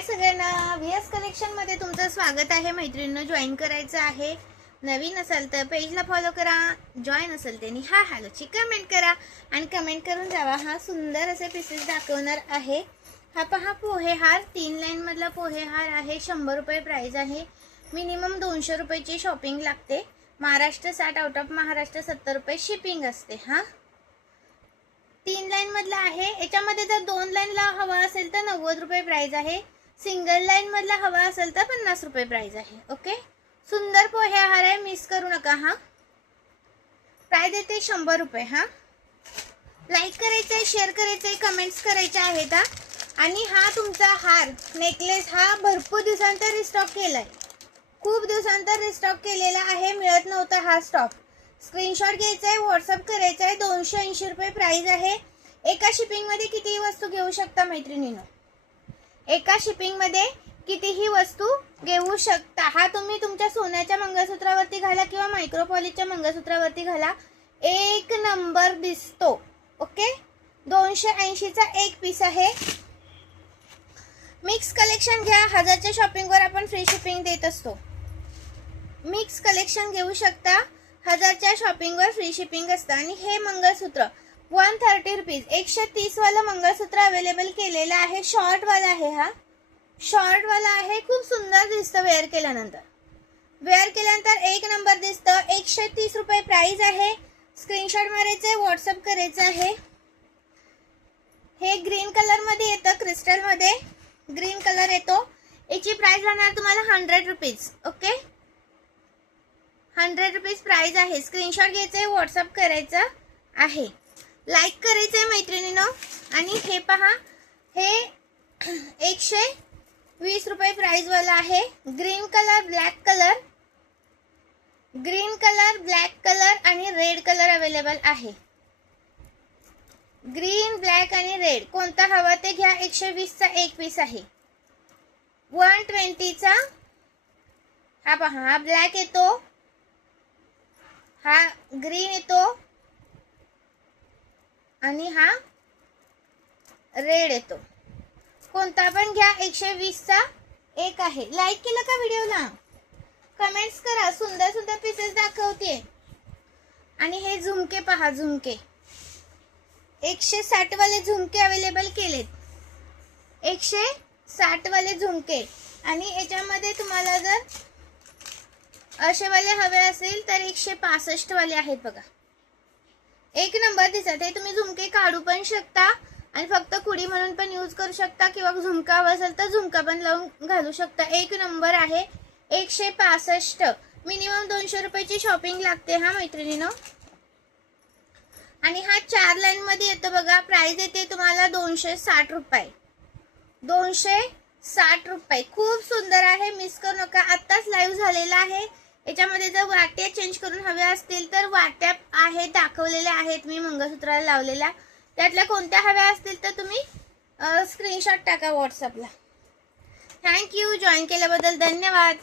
हाय सगळ्यांना, VS collection मध्ये तुमचं स्वागत आहे। मैत्रिणींनो, जॉईन करायचं आहे। नवीन असाल तर पेजला फॉलो करा, जॉईन असेल त्यांनी हा हॅलोची कमेंट करा आणि कमेंट करून जावा। हा सुंदर असे पीसेस दाखवणार आहे। हा पहा पोहे हार, 3 लाईन मधला पोहे हार आहे। 100 रुपये प्राइस आहे। मिनिमम 200 रुपयाची शॉपिंग लागते। महाराष्ट्र 60, आउट ऑफ महाराष्ट्र 70 रुपये शिपिंग असते। हा 3 लाईन मधला आहे। याच्यामध्ये जर 2 लाईनला हवा असेल तर 90 रुपये प्राइस आहे। सिंगल लाईन मधला हवा असेल तर 50 रुपये प्राइस आहे। ओके, सुंदर पोहे हार आहे, मिस करू नका। हा प्राइस येते 100 रुपये। हा लाईक करायचं आहे, शेअर करायचं आहे, कमेंट्स करायचे आहेत। आणि हा तुमचा हार नेकलेस हा भरपूर दिवसांतर रिस्टॉक केलाय, खूप दिवसांतर रिस्टॉक केलेला आहे, मिळत नव्हता हा स्टॉक। स्क्रीनशॉट घ्यायचा आहे, व्हॉट्सअप करायचा आहे। 280 रुपये प्राइस आहे। एका शिपिंग मध्ये कितीही वस्तू घेऊ शकता मैत्रिणींनो, एका शिपिंग मध्ये कितीही वस्तू घेऊ शकता। हा तुम्ही तुमच्या सोन्याच्या मंगळसूत्रावरती घाला किंवा मायक्रो पॉलिशच्या मंगळसूत्रावरती घाला, एक नंबर दिसतो। ओके, 280 चा एक पीस आहे। मिक्स कलेक्शन घ्या, 1000च्या शॉपिंग वर आपण फ्री शिपिंग देत असतो। मिक्स कलेक्शन घेऊ शकता, 1000च्या शॉपिंग वर फ्री शिपिंग असतं। आणि हे मंगळसूत्र 130 रुपीज, 130 वाला मंगळसूत्र अवेलेबल केलेला आहे। शॉर्ट वाला आहे, हा शॉर्ट वाला आहे, खूप सुंदर दिसतं वेअर केल्यानंतर। वेअर केल्यानंतर एक नंबर दिसतं। 130 रुपये प्राइस आहे। स्क्रीनशॉट मारायचे, व्हॉट्सअप करायचं आहे। हे ग्रीन कलर मध्ये येतं, क्रिस्टल मध्ये ग्रीन कलर येतो। याची प्राइस राहणार तुम्हाला 100 रुपीज। ओके, 100 रुपीज प्राइस आहे। स्क्रीनशॉट घ्यायचे, व्हॉट्सअप करायचं आहे, लाईक करायचंय मैत्रिणींनो। आणि हे पहा, हे 120 रुपये प्राइस वाला आहे। Green colour, black colour, green colour, black colour आणि रेड कलर अवेलेबल आहे। ग्रीन, ब्लॅक आणि रेड कोणता हवा ते घ्या। 120 चा एक पीस आहे। 120 चा हा पहा, हा ब्लॅक येतो, हा ग्रीन येतो आणि हा रेड येतो। कोणता पण घ्या, 120 चा एक आहे। लाईक केलं का व्हिडिओला, कमेंट्स करा, सुंदर सुंदर पीसेस दाखवते। आणि हे झुमके पहा, झुमके 160 वाले झुमके अवेलेबल केलेत, 160 वाले झुमके। आणि याच्यामध्ये तुम्हाला जर असे वाले हवे असेल तर 165 वाले आहेत बघा, एक नंबर दिसत आहे। तुम्ही झुमके काढू पण शकता आणि फक्त कुडी म्हणून पण यूज करू शकता, किंवा झुमका हवा असेल तर झुमका पण लावून घालू शकता। एक नंबर आहे। 165, मिनिमम 200 रुपयाची शॉपिंग लागते हा मैत्रिणींनो। आणि हा 4 लाईन मध्ये येतो बघा, प्राइस येते तुम्हाला 260 रुपये, 260 रुपये। खूप सुंदर आहे, मिस करू नका। आत्ताच लाईव्ह झालेला आहे। याच्यामध्ये जर वाट्या चेंज करून हव्या असतील तर वाट्या आहेत, दाखवलेल्या आहेत मी मंगळसूत्राला लावलेल्या। त्यातल्या कोणत्या हव्या असतील तर तुम्ही स्क्रीनशॉट टाका व्हॉट्सअपला। थँक्यू, जॉईन केल्याबद्दल धन्यवाद।